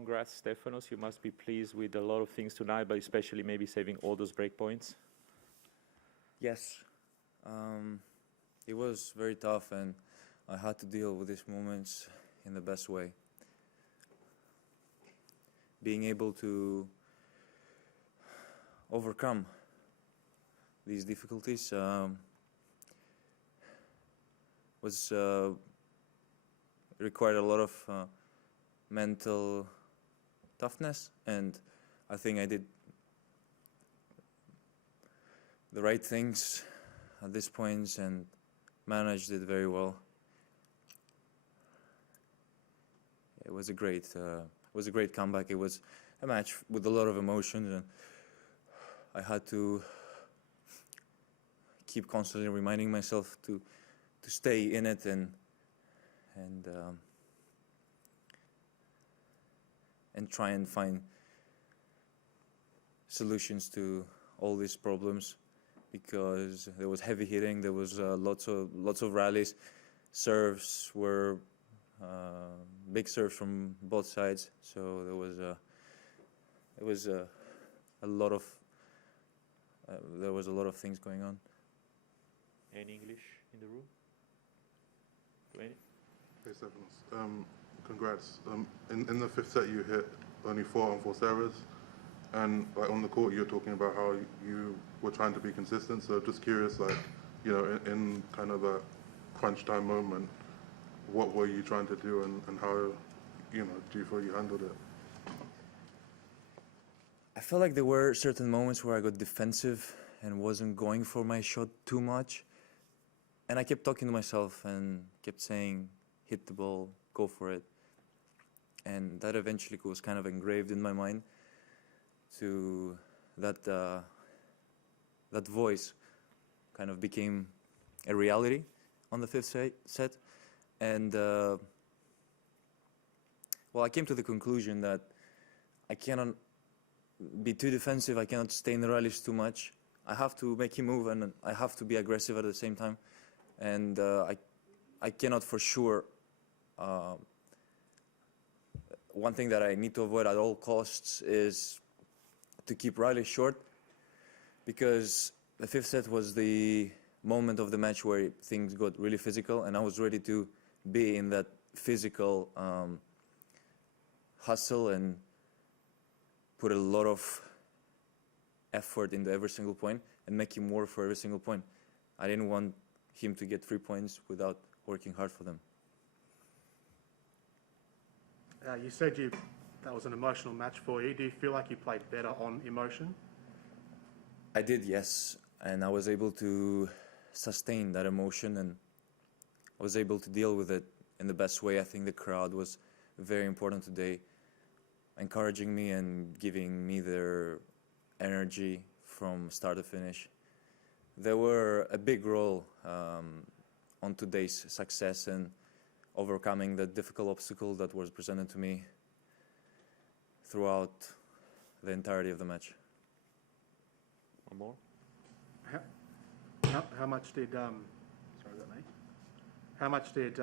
Congrats, Stefanos. You must be pleased with a lot of things tonight, but especially maybe saving all those break points. Yes. It was very tough, and I had to deal with these moments in the best way. Being able to overcome these difficulties was required a lot of mental toughness, and I think I did the right things at this point and managed it very well. It was a great comeback. It was a match with a lot of emotion, and I had to keep constantly reminding myself to stay in it and try and find solutions to all these problems, because there was heavy hitting, there was lots of rallies, serves were big serves from both sides, so there was a lot of things going on. Any English in the room? Any? Hey Stefanos, congrats. In the fifth set you hit only 4 unforced errors, and like on the court you're talking about how you were trying to be consistent, so just curious, like, you know, in kind of a crunch time moment, what were you trying to do, and how, you know, do you feel you handled it? I felt like there were certain moments where I got defensive and wasn't going for my shot too much, and I kept talking to myself and kept saying, hit the ball, go for it. And that eventually was kind of engraved in my mind, to that voice kind of became a reality on the fifth set. And well, I came to the conclusion that I cannot be too defensive, I cannot stay in the rallies too much. I have to make him move, and I have to be aggressive at the same time. And I cannot for sure. One thing that I need to avoid at all costs is to keep rallies short, because the fifth set was the moment of the match where things got really physical, and I was ready to be in that physical hustle and put a lot of effort into every single point and make him work for every single point. I didn't want him to get 3 points without working hard for them. You said that was an emotional match for you. Do you feel like you played better on emotion? I did, yes. And I was able to sustain that emotion, and I was able to deal with it in the best way. I think the crowd was very important today, encouraging me and giving me their energy from start to finish. They were a big role on today's success and overcoming the difficult obstacle that was presented to me throughout the entirety of the match. One more? How much did How much did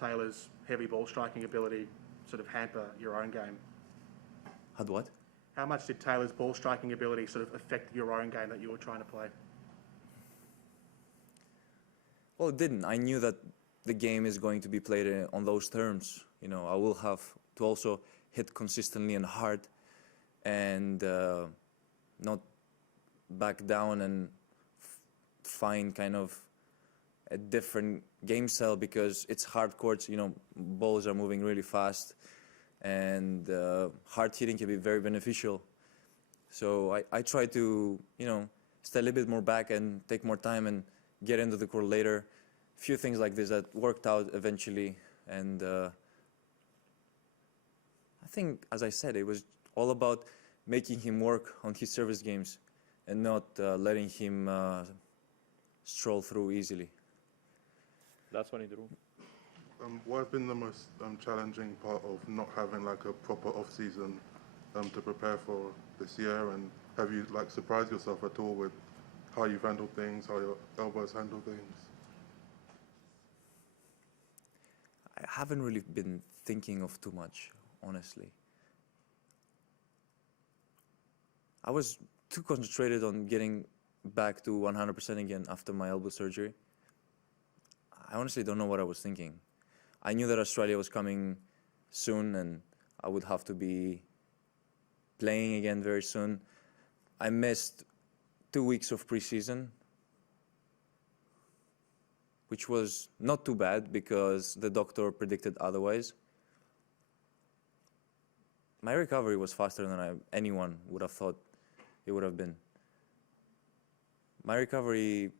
Taylor's heavy ball striking ability sort of hamper your own game? Had what? How much did Taylor's ball striking ability sort of affect your own game that you were trying to play? Well, it didn't. I knew that the game is going to be played on those terms. You know, I will have to also hit consistently and hard, and not back down and find kind of a different game style, because it's hard courts, you know, balls are moving really fast, and hard hitting can be very beneficial. So I try to, you know, stay a little bit more back and take more time and get into the court later. A few things like this that worked out eventually, and I think, as I said, it was all about making him work on his service games and not letting him stroll through easily. Last one in the room. What has been the most challenging part of not having like a proper off-season to prepare for this year, and have you like surprised yourself at all with how you've handled things, how your elbows handle things? I haven't really been thinking of too much, honestly. I was too concentrated on getting back to 100% again after my elbow surgery. I honestly don't know what I was thinking. I knew that Australia was coming soon and I would have to be playing again very soon. I missed 2 weeks of preseason, which was not too bad because the doctor predicted otherwise. My recovery was faster than anyone would have thought it would have been. My recovery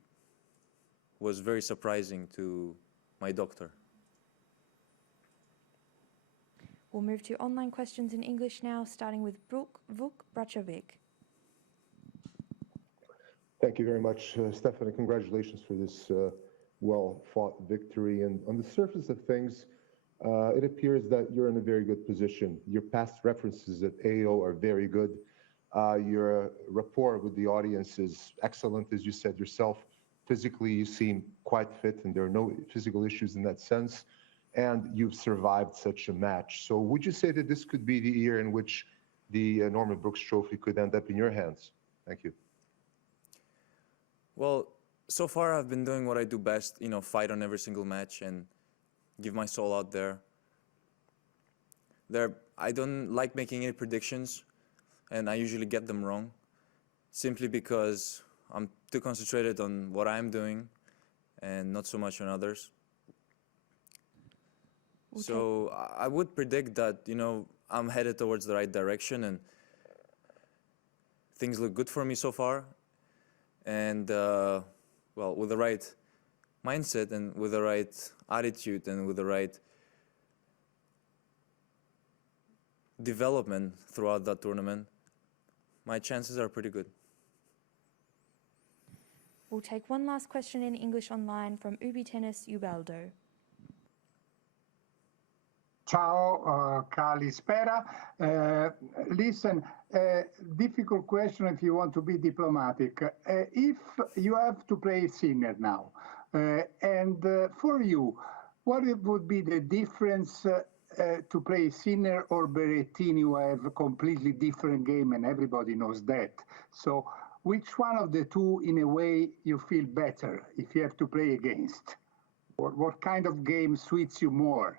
was very surprising to my doctor. We'll move to online questions in English now, starting with Vuk Brachovic. Thank you very much, Stephanie. Congratulations for this well-fought victory. And on the surface of things, it appears that you're in a very good position. Your past references at AO are very good. Your rapport with the audience is excellent, as you said yourself. Physically, you seem quite fit, and there are no physical issues in that sense. And you've survived such a match. So would you say that this could be the year in which the Norman Brooks Trophy could end up in your hands? Thank you. Well, so far I've been doing what I do best, fight on every single match and give my soul out there. I don't like making any predictions, and I usually get them wrong, simply because I'm too concentrated on what I'm doing and not so much on others. Okay. So I would predict that, I'm headed towards the right direction and things look good for me so far. And, well, with the right mindset and with the right attitude and with the right development throughout that tournament, my chances are pretty good. We'll take one last question in English online from Ubi Tennis Ubaldo. Ciao, Kalispera. Listen, difficult question if you want to be diplomatic. If you have to play Sinner now, and for you, what would be the difference to play Sinner or Berrettini, who have a completely different game, and everybody knows that? So which one of the two, in a way, you feel better if you have to play against? Or what kind of game suits you more?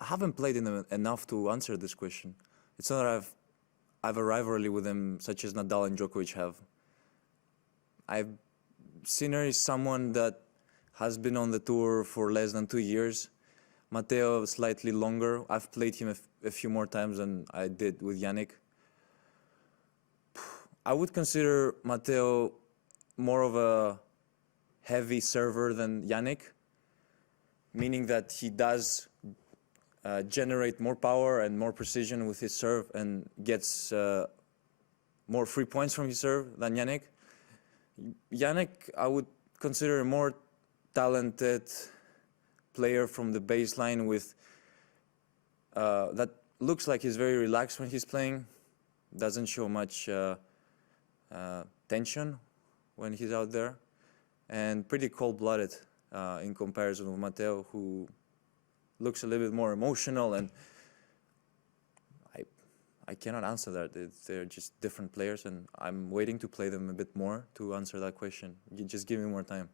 I haven't played enough to answer this question. It's not that I've a rivalry with them such as Nadal and Djokovic have. Sinner is someone that has been on the tour for less than 2 years. Matteo slightly longer. I've played him a few more times than I did with Yannick. I would consider Matteo more of a heavy server than Yannick, meaning that he does generate more power and more precision with his serve and gets more free points from his serve than Yannick. Yannick, I would consider a more talented player from the baseline with that looks like he's very relaxed when he's playing, doesn't show much tension when he's out there, and pretty cold-blooded in comparison with Matteo, who looks a little bit more emotional, and I cannot answer that. They're just different players, and I'm waiting to play them a bit more to answer that question. You just give me more time.